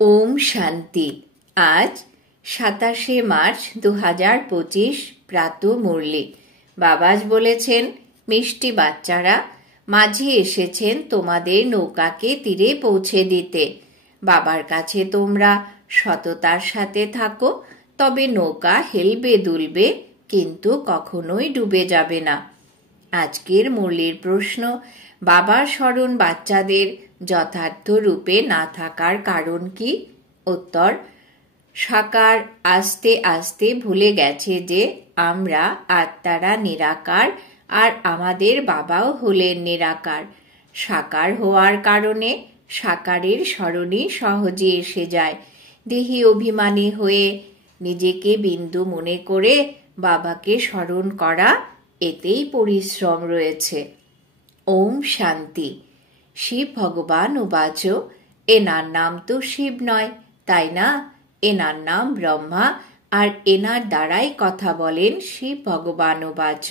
ওম শান্তি। আজ 27শে মার্চ 2025 প্রাত মুরলি। বাবাজ বলেছেন, মিষ্টি বাচ্চারা, মাঝি এসেছেন তোমাদের নৌকাকে তীরে পৌঁছে দিতে। বাবার কাছে তোমরা সততার সাথে থাকো, তবে নৌকা হেলবে দুলবে, কিন্তু কখনোই ডুবে যাবে না। আজকের মুরলির প্রশ্ন, বাবার স্মরণ বাচ্চাদের যথার্থ রূপে না থাকার কারণ কি? উত্তর, সাকার আস্তে আস্তে ভুলে গেছে যে আমরা আত্মারা নিরাকার আর আমাদের বাবাও হলেন নিরাকার। সাকার হওয়ার কারণে সাকারের স্মরণই সহজে এসে যায়। দেহি অভিমানী হয়ে নিজেকে বিন্দু মনে করে বাবাকে স্মরণ করা, এতেই পরিশ্রম রয়েছে। ওম শান্তি। শিব ভগবান উবাচ, এনার নাম তো শিব নয়, তাই না? এনার নাম ব্রহ্মা, আর এনার দ্বারাই কথা বলেন শিব ভগবান উবাচ।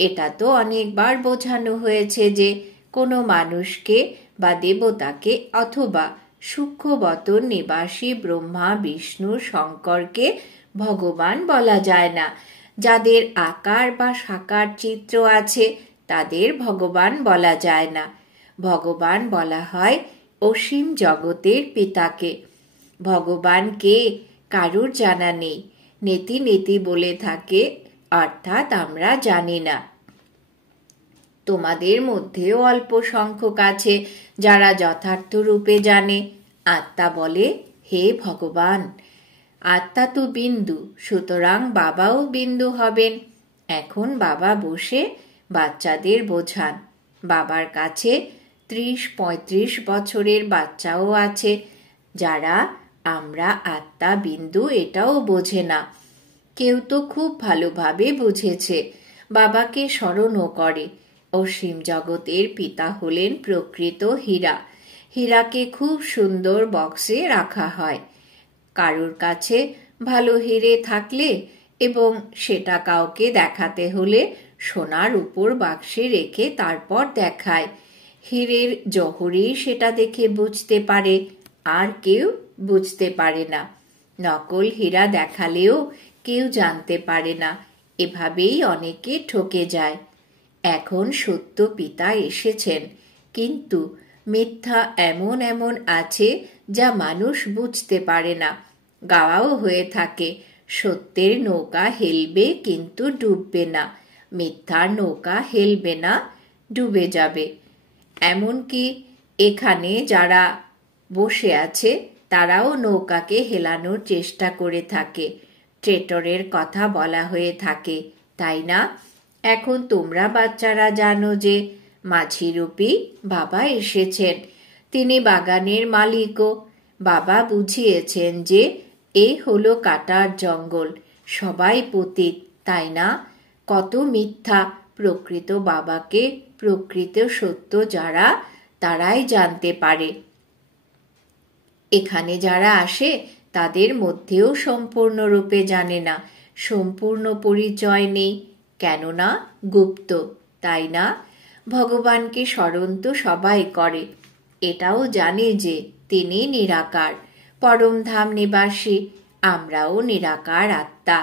এটা তো অনেকবার বোঝানো হয়েছে যে কোনো মানুষকে বা দেবতাকে অথবা সূক্ষ্মবতন নিবাসী ব্রহ্মা বিষ্ণু শঙ্করকে ভগবান বলা যায় না। যাদের আকার বা সাকার চিত্র আছে তাদের ভগবান বলা যায় না। ভগবান বলা হয় অসীম জগতের পিতাকে। ভগবান কে কারুর জানা নেই। নেতি নেতি বলে থাকে, অর্থাৎ আমরা জানি না। তোমাদের মধ্যেও অল্প সংখ্যক আছে যারা যথার্থ রূপে জানে। আত্মা বলে, হে ভগবান, আত্মা তো বিন্দু, সুতরাং বাবাও বিন্দু হবেন। এখন বাবা বসে বাচ্চাদের বোঝান। বাবার কাছে 30-35 বছরের বাচ্চাও আছে যারা আমরা আত্মা বিন্দু এটাও বোঝে না। কেউ তো খুব ভালোভাবে বুঝেছে, বাবাকে স্মরণও করে। অসীম জগতের পিতা হলেন প্রকৃত হীরা। হীরাকে খুব সুন্দর বক্সে রাখা হয়। কারোর কাছে ভালো হিরে থাকলে এবং সেটা কাউকে দেখাতে হলে সোনার উপর বাক্সে রেখে তারপর দেখায়। হীরের জহরই সেটা দেখে বুঝতে পারে, আর কেউ বুঝতে পারে না। নকল হীরা দেখালেও কেউ জানতে পারে না। এভাবেই অনেকে ঠকে যায়। এখন সত্য পিতা এসেছেন, কিন্তু মিথ্যা এমন এমন আছে যা মানুষ বুঝতে পারে না। গাওয়াও হয়ে থাকে, সত্যের নৌকা হেলবে কিন্তু ডুববে না, মিথ্যার নৌকা হেলবে না, ডুবে যাবে। এমনকি এখানে যারা বসে আছে তারাও নৌকাকে হেলানোর চেষ্টা করে থাকে। ট্রেটরের কথা বলা হয়ে থাকে, তাই না? এখন তোমরা বাচ্চারা জানো যে মাঝিরূপী বাবা এসেছেন। তিনি বাগানের মালিকও। বাবা বুঝিয়েছেন যে এ হলো কাটার জঙ্গল, সবাই পতিত, তাই না? কত মিথ্যা। প্রকৃত বাবাকে, প্রকৃত সত্য যারা, তারাই জানতে পারে। এখানে যারা আসে তাদের মধ্যেও সম্পূর্ণরূপে জানে না, সম্পূর্ণ পরিচয় নেই, কেননা গুপ্ত, তাই না? ভগবানকে স্মরণ তো সবাই করে। এটাও জানে যে তিনি নিরাকার, পরমধাম নিবাসী। আমরাও নিরাকার আত্মা,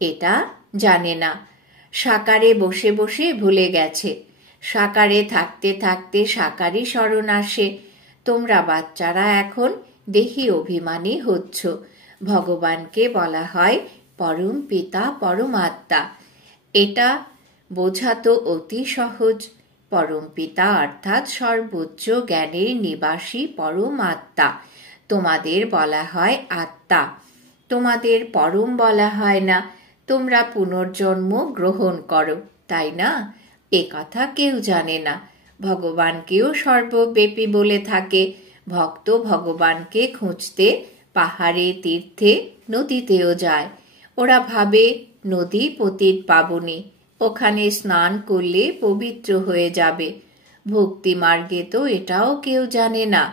এটা জানে না। সাকারে বসে বসে ভুলে গেছে। সাকারে থাকতে থাকতে সাকারই স্মরণ আসে। তোমরা বাচ্চারা এখন দেহি অভিমানী হচ্ছ। ভগবানকে বলা হয় পরম পিতা পরমাত্মা। এটা বোঝা তো অতি সহজ। পরম পিতা অর্থাৎ সর্বোচ্চ জ্ঞানের নিবাসী পরমাত্মা। তোমাদের বলা হয় আত্মা, তোমাদের পরম বলা হয় না। তোমরা পুনর্জন্ম গ্রহণ করো, তাই না? এ কথা কেউ জানে না। ভগবানকেও সর্বব্যাপী বলে থাকে। ভক্ত ভগবানকে খুঁজতে পাহাড়ে, তীর্থে, নদীতেও যায়। ওরা ভাবে নদী পতিত পাবনী, ওখানে স্নান করলে পবিত্র হয়ে যাবে। ভক্তি মার্গে তো এটাও কেউ জানে না।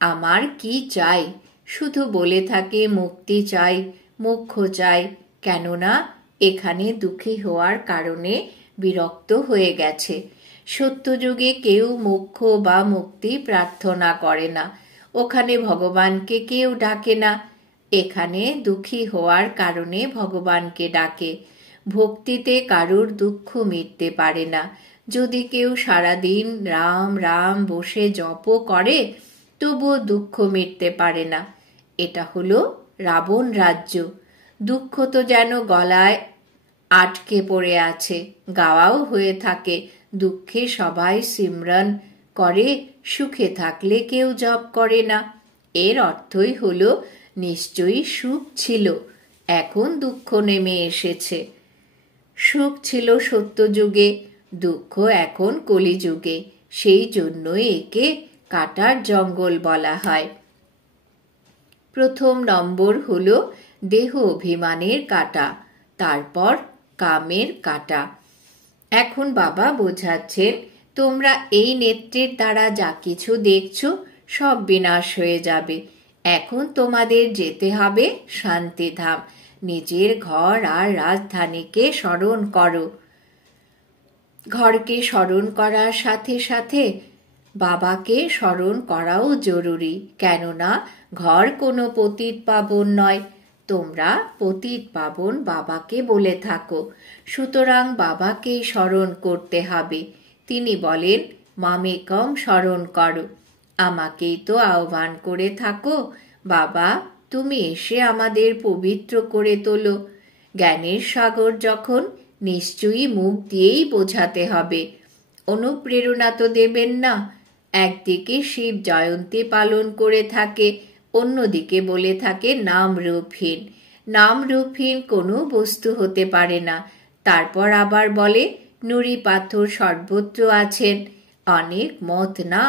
আমার কি চাই, শুধু বলে থাকে মুক্তি চাই, মোক্ষ চাই, কেননা এখানে দুঃখী হওয়ার কারণে বিরক্ত হয়ে গেছে। সত্যযুগে কেউ মোক্ষ বা মুক্তি প্রার্থনা করে না। ওখানে ভগবানকে কেউ ডাকে না। এখানে দুঃখী হওয়ার কারণে ভগবানকে ডাকে। ভক্তিতে কারুর দুঃখ মিটতে পারে না। যদি কেউ সারাদিন রাম রাম বসে জপও করে, তবুও দুঃখ মিটতে পারে না। এটা হলো রাবণ রাজ্য। দুঃখ তো যেন গলায় আটকে পড়ে আছে। গাওয়াও হয়ে থাকে, দুঃখে সবাই সিমরন করে, সুখে থাকলে কেউ জপ করে না। এর অর্থই হলো নিশ্চয়ই সুখ ছিল, এখন দুঃখ নেমে এসেছে। সুখ ছিল সত্যযুগে, দুঃখ এখন কলিযুগে। সেই জন্যই একে কাটার জঙ্গল বলা হয়। প্রথম নম্বর হলো দেহ অভিমানের কাটা, তারপর কামের কাটা। এখন বাবা বোঝাচ্ছেন, তোমরা এই নেত্রের দ্বারা যা কিছু দেখছো সব বিনাশ হয়ে যাবে। এখন তোমাদের যেতে হবে শান্তিধাম। নিজের ঘর আর রাজধানীকে স্মরণ করো। ঘরকে স্মরণ করার সাথে সাথে বাবাকে স্মরণ করাও জরুরি, কেননা ঘর কোনো পতিত পাবন নয়। তোমরা পতিত পাবন বাবাকে বলে থাকো, সুতরাং বাবাকেই স্মরণ করতে হবে। তিনি বলেন, মামেকম স্মরণ করো, আমাকেই তো আহ্বান করে থাকো। বাবা, তুমি এসে আমাদের পবিত্র করে তোলো। জ্ঞানের সাগর যখন, নিশ্চয়ই মুখ দিয়েই বোঝাতে হবে। অনুপ্রেরণা তো দেবেন না। একদিকে শিব জয়ন্তী পালন করে থাকে, অন্যদিকে বলে থাকে নাম রূপহীন। নাম রূপহীন কোনো বস্তু হতে পারে না। তারপর আবার বলে নুড়ি পাথর সর্বত্র আছেন, অনেক মত না।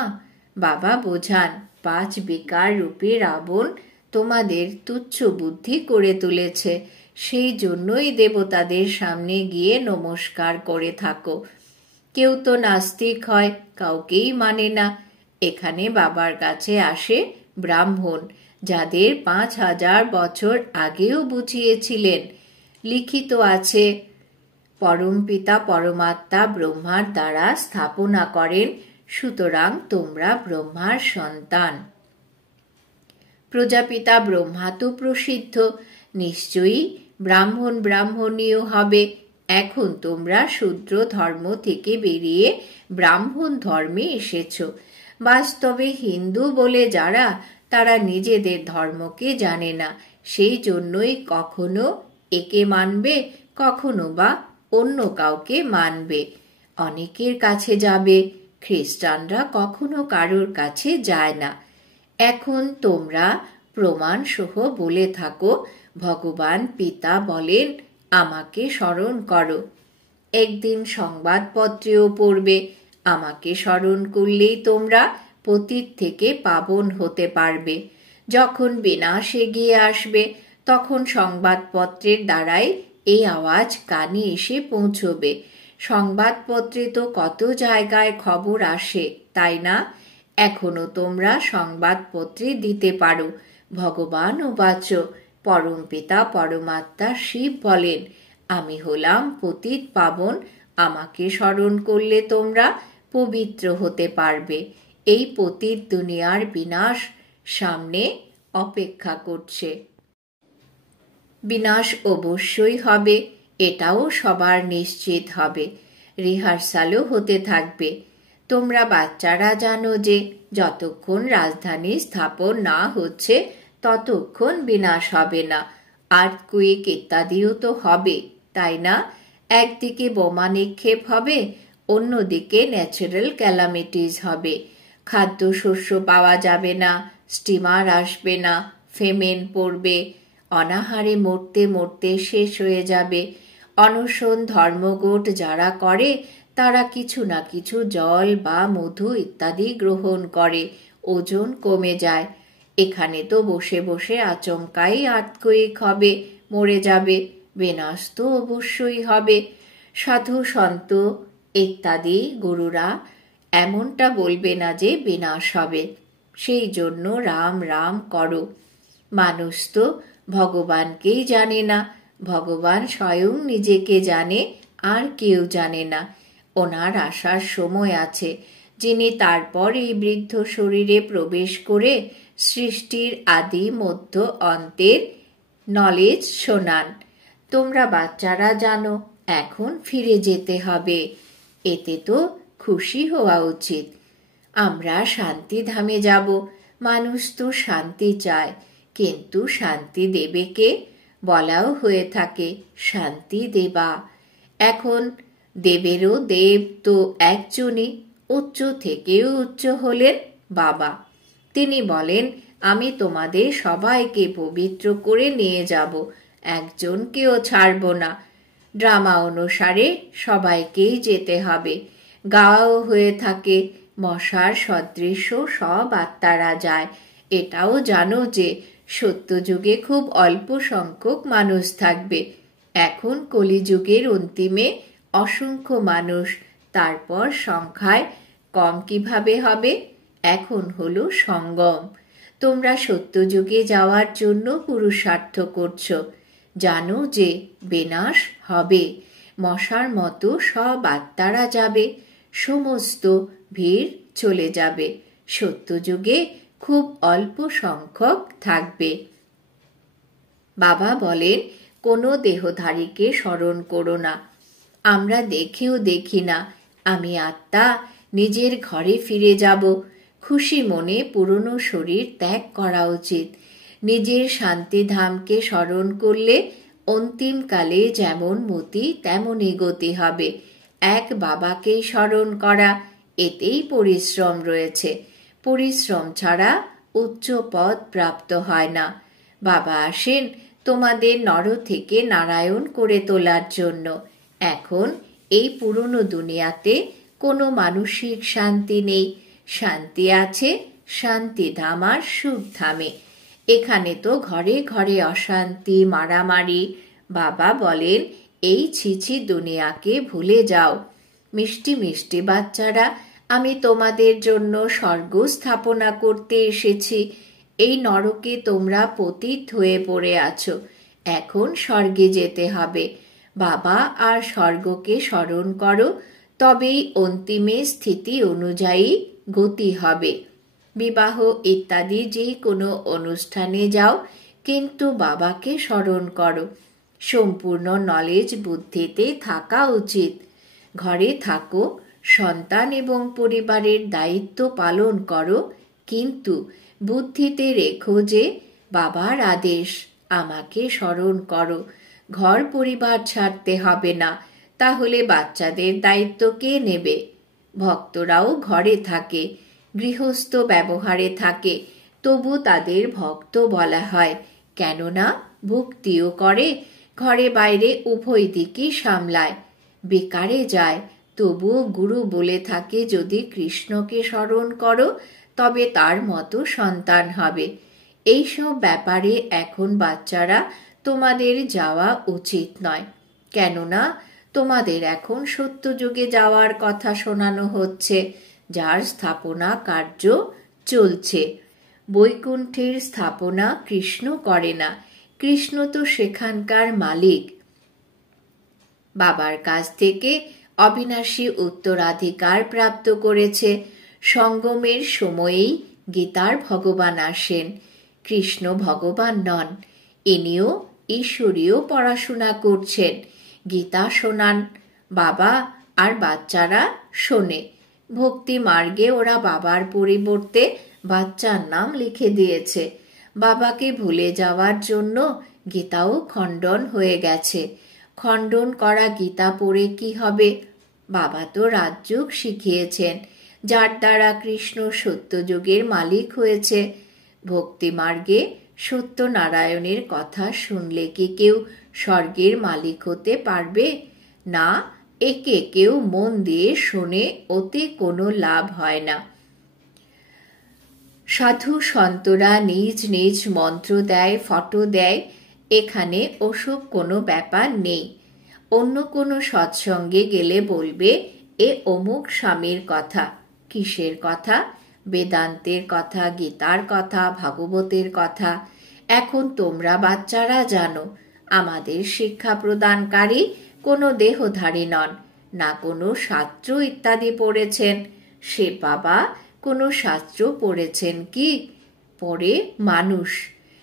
বাবা বোঝান, 5 বিকার রূপে রাবণ তোমাদের তুচ্ছ বুদ্ধি করে তুলেছে। সেই জন্যই দেবতাদের সামনে গিয়ে নমস্কার করে থাকো। কেউ তো নাস্তিক হয়, কাউকেই মানে না। এখানে বাবার কাছে আসে ব্রাহ্মণ, যাদের 5000 বছর আগেও বুঝিয়েছিলেন। লিখিত আছে, পরমপিতা পরমাত্মা ব্রহ্মার দ্বারা স্থাপনা করেন, সুতরাং তোমরা ব্রহ্মার সন্তান। প্রজাপিতা ব্রহ্মা তো প্রসিদ্ধ, নিশ্চয়ই ব্রাহ্মণ ব্রাহ্মণীয় হবে। এখন তোমরা শূদ্র ধর্ম থেকে বেরিয়ে ব্রাহ্মণ ধর্মে এসেছ। বাস্তবে হিন্দু বলে যারা, তারা নিজেদের ধর্মকে জানে না। সেই জন্যই কখনো একে মানবে, কখনো বা অন্য কাউকে মানবে। অনেকের কাছে যাবে, খ্রিস্টানরা কখনো কারোর কাছে যায় না। এখন তোমরা প্রমাণ সহ বলে থাকো, ভগবান পিতা বলেন, আমাকে স্মরণ করো। একদিন সংবাদপত্রেও পড়বে, আমাকে স্মরণ করলেই তোমরা পতিত থেকে পাবন হতে পারবে। যখন বিনাশ এগিয়ে আসবে, তখন সংবাদপত্রের দ্বারাই এই আওয়াজ কানে এসে পৌঁছবে। সংবাদপত্রে তো কত জায়গায় খবর আসে, তাই না? এখনো তোমরা সংবাদপত্রে দিতে পারো, ভগবান উবাচ, পরমপিতা পরমাত্মা শিব বলেন, আমি হলাম পতিত পাবন, আমাকে স্মরণ করলে তোমরা পবিত্র হতে পারবে। এই পতিত দুনিয়ার বিনাশ সামনে অপেক্ষা করছে। বিনাশ অবশ্যই হবে, এটাও সবার নিশ্চিত হবে। রিহার্সালও হতে থাকবে। তোমরা বাচ্চারা জানো যে যতক্ষণ রাজধানী স্থাপন না হচ্ছে ততক্ষণ বিনাশ হবে না। আর্থকুইক ইত্যাদিও তো হবে, তাই না? একদিকে বোমা নিক্ষেপ হবে, অন্যদিকে ন্যাচারাল ক্যালামিটিস হবে। খাদ্যশস্য পাওয়া যাবে না, স্টিমার আসবে না, ফেমেন পড়বে, অনাহারে মরতে মরতে শেষ হয়ে যাবে। অনশন ধর্মঘট যারা করে, তারা কিছু না কিছু জল বা মধু ইত্যাদি গ্রহণ করে, ওজন কমে যায়। এখানে তো বসে বসে আচমকাই আর্থকুইক হবে, মরে যাবে, বিনাশ তো অবশ্যই হবে। সাধু সন্ত ইত্যাদি গুরুরা এমনটা বলবে না যে বিনাশ হবে। সেই জন্য রাম রাম করো। মানুষ তো ভগবানকেই জানে না, ভগবান স্বয়ং নিজেকে জানে, আর কেউ জানে না। ওনার আসার সময় আছে, যিনি তারপর এই বৃদ্ধ শরীরে প্রবেশ করে সৃষ্টির আদি মধ্য অন্তের নলেজ শোনান। তোমরা বাচ্চারা জানো এখন ফিরে যেতে হবে, এতে তো খুশি হওয়া উচিত। আমরা শান্তিধামে যাব, মানুষ তো শান্তি চায়, কিন্তু শান্তি দেবে কে? বলাও হয়ে থাকে শান্তি দেবা। এখন দেবেরও দেব তো একজনই, উচ্চ থেকেও উচ্চ হলেন বাবা। তিনি বলেন, আমি তোমাদের সবাইকে পবিত্র করে নিয়ে যাব, একজনকেও ছাড়ব না। ড্রামা অনুসারে সবাইকেই যেতে হবে। গাওয়াও হয়ে থাকে, মশার সদৃশ্য সব আত্মারা যায়। এটাও জানো যে সত্যযুগে খুব অল্প সংখ্যক মানুষ থাকবে। এখন কলিযুগের অন্তিমে অসংখ্য মানুষ, তারপর সংখ্যায় কম কিভাবে হবে? এখন হলো সঙ্গম। তোমরা সত্যযুগে যাওয়ার জন্য পুরুষার্থ করছো, জানো যে বিনাশ হবে। মশার মতো সব আত্মারা যাবে, সমস্ত ভিড় চলে যাবে। সত্যযুগে খুব অল্প সংখ্যক থাকবে। বাবা বলেন, কোনো দেহধারীকে স্মরণ করো না। আমরা দেখেও দেখি না। আমি আত্মা, নিজের ঘরে ফিরে যাব। খুশি মনে পুরনো শরীর ত্যাগ করা উচিত। নিজের শান্তিধামকে স্মরণ করলে অন্তিমকালে যেমন মতি তেমনই গতি হবে। এক বাবাকে স্মরণ করা, এতেই পরিশ্রম রয়েছে। পরিশ্রম ছাড়া উচ্চ পদ প্রাপ্ত হয় না। বাবা আসেন তোমাদের নর থেকে নারায়ণ করে তোলার জন্য। এখন এই পুরনো দুনিয়াতে কোনো মানসিক শান্তি নেই। শান্তি আছে শান্তিধাম আর সুখধামে। এখানে তো ঘরে ঘরে অশান্তি, মারামারি। বাবা বলেন, এই ছিছি দুনিয়াকে ভুলে যাও। মিষ্টি মিষ্টি বাচ্চারা, আমি তোমাদের জন্য স্বর্গ স্থাপনা করতে এসেছি। এই নরকে তোমরা পতিত হয়ে পড়ে আছো, এখন স্বর্গে যেতে হবে। বাবা আর স্বর্গকে স্মরণ করো, তবেই অন্তিমে স্থিতি অনুযায়ী গতি হবে। বিবাহ ইত্যাদি যে কোনো অনুষ্ঠানে যাও, কিন্তু বাবাকে স্মরণ করো। সম্পূর্ণ নলেজ বুদ্ধিতে থাকা উচিত। ঘরে থাকো, সন্তান এবং পরিবারের দায়িত্ব পালন করো, কিন্তু বুদ্ধিতে রেখো যে বাবার আদেশ, আমাকে স্মরণ করো। ঘর পরিবার ছাড়তে হবে না, তাহলে বাচ্চাদের দায়িত্ব কে নেবে? ভক্তরাও ঘরে থাকে, গৃহস্থ ব্যবহারে থাকে, তবু তাদের ভক্ত বলা হয়, কেননা ভক্তিও করে, ঘরে বাইরে উভয় দিকই সামলায়। বেকারে যায়, তবুও গুরু বলে থাকে, যদি কৃষ্ণকে স্মরণ করো তবে তার মতো সন্তান হবে। এইসব ব্যাপারে এখন বাচ্চারা তোমাদের যাওয়া উচিত নয়, কেননা তোমাদের এখন সত্যযুগে যাওয়ার কথা শোনানো হচ্ছে, যার স্থাপনা কার্য চলছে। বৈকুণ্ঠের স্থাপনা কৃষ্ণ করে না, কৃষ্ণ তো সেখানকার মালিক। বাবার কাছ থেকে অবিনাশী উত্তরাধিকার প্রাপ্ত করেছে। সঙ্গমের সময়েই গীতার ভগবান আসেন, কৃষ্ণ ভগবান নন। ইনিও ঈশ্বরীয় পড়াশোনা করছেন, গীতা শোনান বাবা, আর বাচ্চারা শোনে। ভক্তি মার্গে ওরা বাবার পরিবর্তে বাচ্চার নাম লিখে দিয়েছে। বাবাকে ভুলে যাওয়ার জন্য গীতাও খণ্ডন হয়ে গেছে। খণ্ডন করা গীতা পড়ে কি হবে? বাবা তো রাজযোগ শিখিয়েছেন, যার দ্বারা কৃষ্ণ সত্যযুগের মালিক হয়েছে। ভক্তি মার্গে সত্যনারায়ণের কথা শুনলে কি কেউ স্বর্গের মালিক হতে পারবে? না, একে কেউ মন দিয়ে শোনে, ওতে কোনো লাভ হয় না। সাধু সন্তরা নিজ নিজ মন্ত্র দেয়, ফটো দেয়, এখানে ওসব কোনো ব্যাপার নেই। অন্য কোনো সৎসঙ্গে গেলে বলবে, এ অমুক স্বামীর কথা। কিসের কথা? বেদান্তের কথা, গীতার কথা, ভাগবতের কথা। এখন তোমরা বাচ্চারা জানো, আমাদের শিক্ষা প্রদানকারী কোনো দেহধারী নন, না কোনো শাস্ত্র ইত্যাদি পড়েছেন। সে বাবা কোনো শাস্ত্র পড়েছেন কি? পরে মানুষ।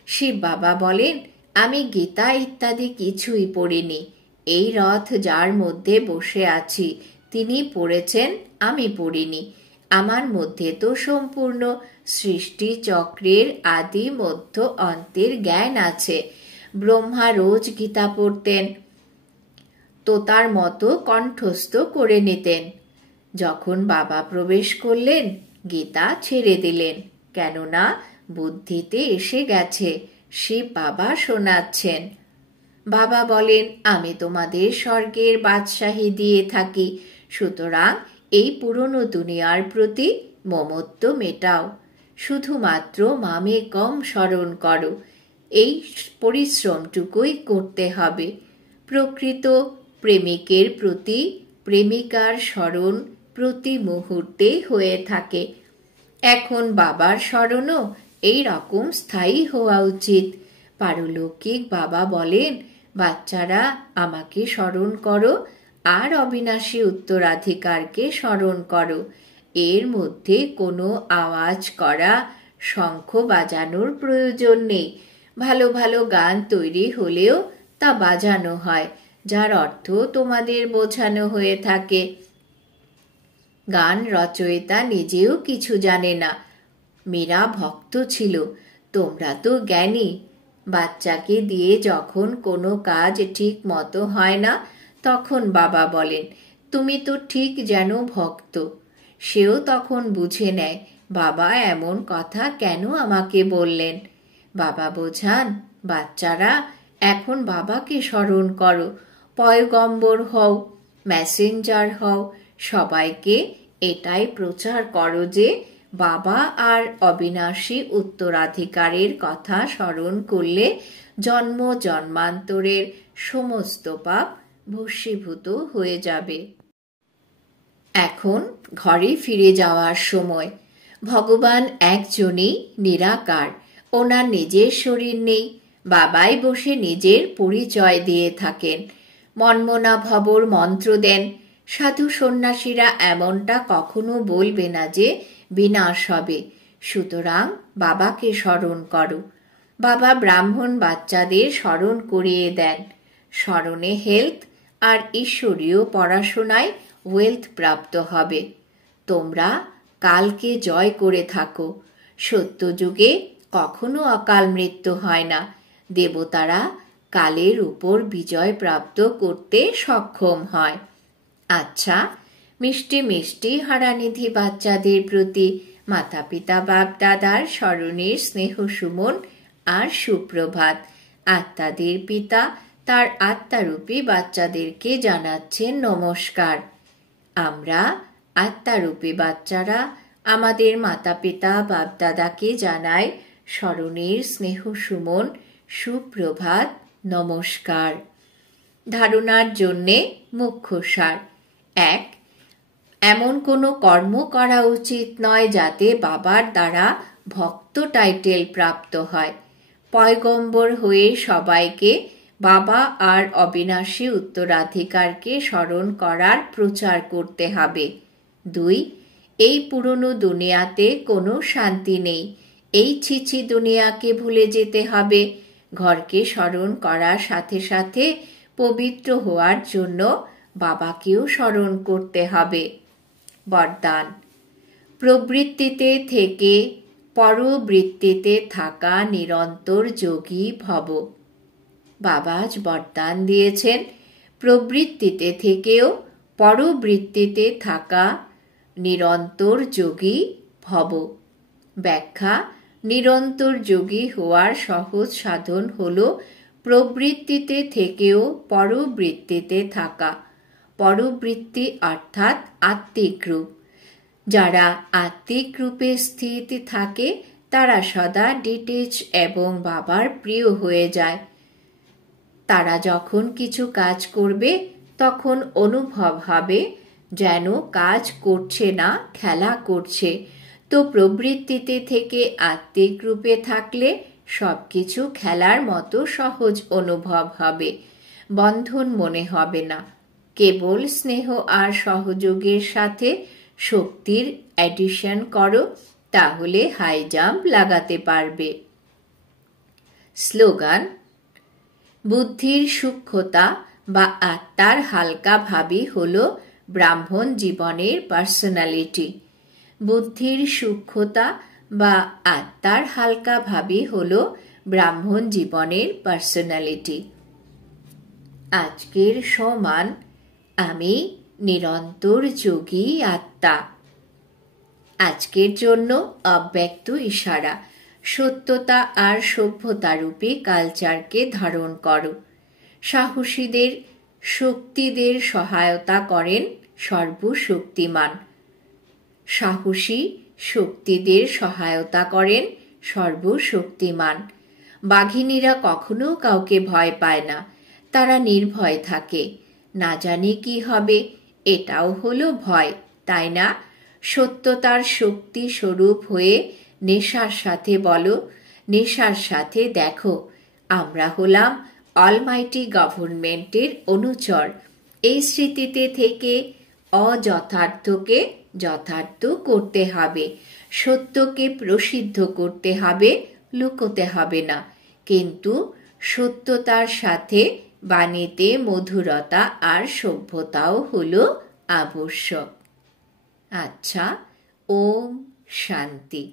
শিব বাবা বলেন, আমি গীতা ইত্যাদি কিছুই পড়িনি। এই রথ যার মধ্যে বসে আছি তিনি পড়েছেন, আমি পড়িনি। আমার মধ্যে তো সম্পূর্ণ সৃষ্টি চক্রের আদি মধ্য অন্তের জ্ঞান আছে। ব্রহ্মা রোজ গীতা পড়তেন, তোতার মতো কণ্ঠস্থ করে নিতেন। যখন বাবা প্রবেশ করলেন গীতা ছেড়ে দিলেন, কেননা বুদ্ধিতে এসে গেছে শিব বাবা শোনাচ্ছেন। বাবা বলেন, আমি তোমাদের স্বর্গের বাদশাহী দিয়ে থাকি, সুতরাং এই পুরনো দুনিয়ার প্রতি মমত্ব মেটাও, শুধুমাত্র মামে কম স্মরণ করো। এই পরিশ্রমটুকুই করতে হবে। প্রকৃত প্রেমিকের প্রতি প্রেমিকার স্মরণ প্রতি মুহূর্তে হয়ে থাকে। এখন বাবার স্মরণও এই রকম স্থায়ী হওয়া উচিত। পারলৌকিক বাবা বলেন, বাচ্চারা আমাকে স্মরণ করো আর অবিনাশী উত্তরাধিকারকে স্মরণ করো। এর মধ্যে কোনো আওয়াজ করা, শঙ্খ বাজানোর প্রয়োজন নেই। ভালো ভালো গান তৈরি হলেও তা বাজানো হয়, যার অর্থ তোমাদের বোঝানো হয়ে থাকে। গান রচয়িতা নিজেও কিছু জানে না। মীরা ভক্ত ছিল, তোমরা তো জ্ঞানী। বাচ্চাকে দিয়ে যখন কোনো কাজ ঠিক মতো হয় না, তখন বাবা বলেন, তুমি তো ঠিক যেন ভক্ত। সেও তখন বুঝে নেয়, বাবা এমন কথা কেন আমাকে বললেন। বাবা বোঝান, বাচ্চারা এখন বাবাকে স্মরণ করো, পয়গম্বর হও, মেসেঞ্জার হও, সবাইকে এটাই প্রচার করো যে বাবা আর অবিনাশী উত্তরাধিকারের কথা স্মরণ করলে জন্ম জন্মান্তরের সমস্ত পাপ ভস্মীভূত হয়ে যাবে। এখন ঘরে ফিরে যাওয়ার সময়। ভগবান একজনই নিরাকার, ওনার নিজের শরীর নেই। বাবাই বসে নিজের পরিচয় দিয়ে থাকেন, মন্মনা ভবর মন্ত্র দেন। সাধু সন্ন্যাসীরা এমনটা কখনো বলবে না যে বিনাশ হবে। সুতরাং বাবাকে স্মরণ করো। বাবা ব্রাহ্মণ বাচ্চাদের স্মরণ করিয়ে দেন। স্মরণে হেলথ আর ঈশ্বরীয় পড়াশোনায় ওয়েলথ প্রাপ্ত হবে। তোমরা কালকে জয় করে থাকো। সত্যযুগে কখনো অকাল মৃত্যু হয় না। দেবতারা কালের উপর বিজয় প্রাপ্ত করতে সক্ষম হয়। আচ্ছা, মিষ্টি মিষ্টি হারানিধি বাচ্চাদের প্রতি মাতা পিতা বাপ দাদার স্মরণের স্নেহ সুমন আর সুপ্রভাত। আত্মাদের পিতা তার আত্মারূপী বাচ্চাদেরকে জানাচ্ছেন নমস্কার। আমরা আত্মারূপী বাচ্চারা আমাদের মাতা পিতা বাপ দাদাকে জানাই স্মরণের স্নেহ সুমন, সুপ্রভাত, নমস্কার। ধারণার জন্যে মুখ্য সার। 1. এমন কোনো কর্ম করা উচিত নয় যাতে বাবার দ্বারা ভক্ত টাইটেল প্রাপ্ত হয়। পয়গম্বর হয়ে সবাইকে বাবা আর অবিনাশী উত্তরাধিকারকে স্মরণ করার প্রচার করতে হবে। 2. এই পুরনো দুনিয়াতে কোনো শান্তি নেই। এই ছিছি দুনিয়াকে ভুলে যেতে হবে। ঘরকে স্মরণ করার সাথে সাথে পবিত্র হওয়ার জন্য বাবাকেও স্মরণ করতে হবে। বরদান। প্রবৃত্তিতে থেকে পরবৃত্তিতে থাকা নিরন্তর যোগী ভব। বাবা আজ বরদান দিয়েছেন, প্রবৃত্তিতে থেকেও পরবৃত্তিতে থাকা নিরন্তর যোগী ভব। ব্যাখ্যা। নিরন্তর যোগী হওয়ার সহজ সাধন হল প্রবৃত্তিতে থেকেও পরবৃত্তিতে থাকা। পরবৃত্তি অর্থাৎ আত্মিক রূপ। যারা আত্মিক রূপে স্থিত থাকে তারা সদা ডিটেচ এবং বাবার প্রিয় হয়ে যায়। তারা যখন কিছু কাজ করবে তখন অনুভব হবে যেন কাজ করছে না, খেলা করছে। তো প্রবৃত্তিতে থেকে আত্মিক রূপে থাকলে সবকিছু খেলার মতো সহজ অনুভব হবে, বন্ধন মনে হবে না। কেবল স্নেহ আর সহযোগের সাথে শক্তির অ্যাডিশন করো, তাহলে হাই জাম্প লাগাতে পারবে। স্লোগান: বুদ্ধির সূক্ষ্মতা বা আত্মার হালকা ভাবই হল ব্রাহ্মণ জীবনের পার্সোনালিটি। বুদ্ধির সূক্ষ্মতা বা আত্মার হালকা ভাবই হল ব্রাহ্মণ জীবনের পার্সোনালিটি। আজকের সমান: আমি নিরন্তর যোগী আত্মা। আজকের জন্য অব্যক্ত ইশারা: সত্যতা আর সভ্যতা রূপে কালচারকে ধারণ করো। সাহসীদের শক্তিদের সহায়তা করেন সর্বশক্তিমান। সাহসী শক্তিদের সহায়তা করেন সর্বশক্তিমান। বাঘিনীরা কখনো কাউকে ভয় পায় না, তারা নির্ভয় থাকে। না জানি কি হবে, এটাও হলো ভয়, তাই না? সত্যতার শক্তি স্বরূপ হয়ে নেশার সাথে বলো, নেশার সাথে দেখো, আমরা হলাম অলমাইটি গভর্নমেন্টের অনুচর। এই স্মৃতিতে থেকে অযথার্থকে যথার্থ করতে হবে, সত্যকে প্রসিদ্ধ করতে হবে, লুকোতে হবে না। কিন্তু সত্যতার সাথে বাণীতে মধুরতা আর সভ্যতাও হলো আবশ্যক। আচ্ছা, ওম শান্তি।